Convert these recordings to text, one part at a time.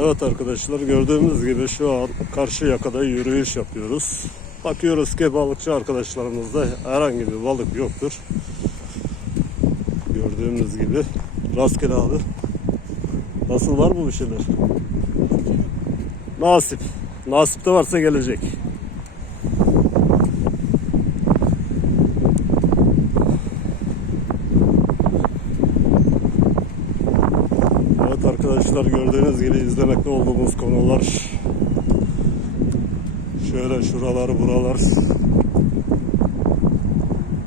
Evet arkadaşlar gördüğümüz gibi şu an karşı yakada yürüyüş yapıyoruz. Bakıyoruz ki balıkçı arkadaşlarımızda herhangi bir balık yoktur. Gördüğümüz gibi. Rastgele abi. Nasıl var mı bir şeyler? Nasip. Nasip de varsa gelecek. Evet arkadaşlar gördüğünüz gibi izlemekte olduğumuz konular. Şöyle şuralar buralar.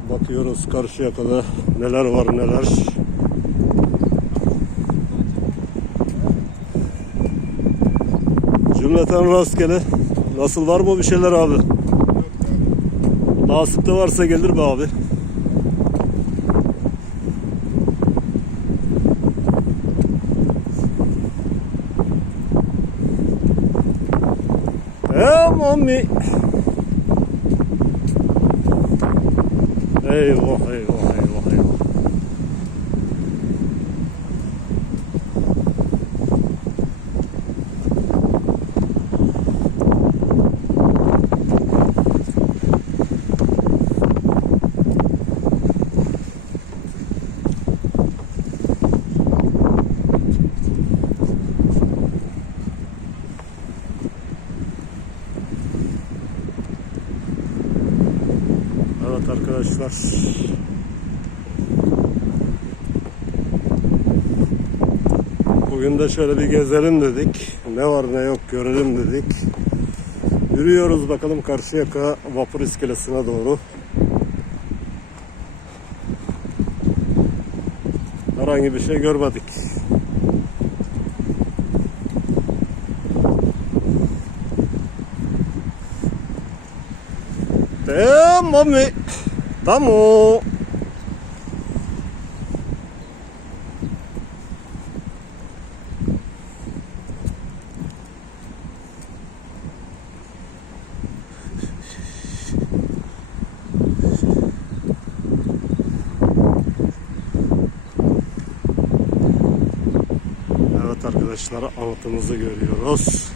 Bakıyoruz karşı yakada neler var neler. Cümleten rastgele. Nasıl var mı bir şeyler abi? Nasip de varsa gelir be abi Mommy. Eyvah eyvah eyvah eyvah. Evet arkadaşlar. Bugün de şöyle bir gezelim dedik. Ne var ne yok görelim dedik. Yürüyoruz bakalım Karşıyaka vapur iskelesine doğru. Herhangi bir şey görmedik. Tamam mı? Tamam. Evet arkadaşlar anıtımızı görüyoruz.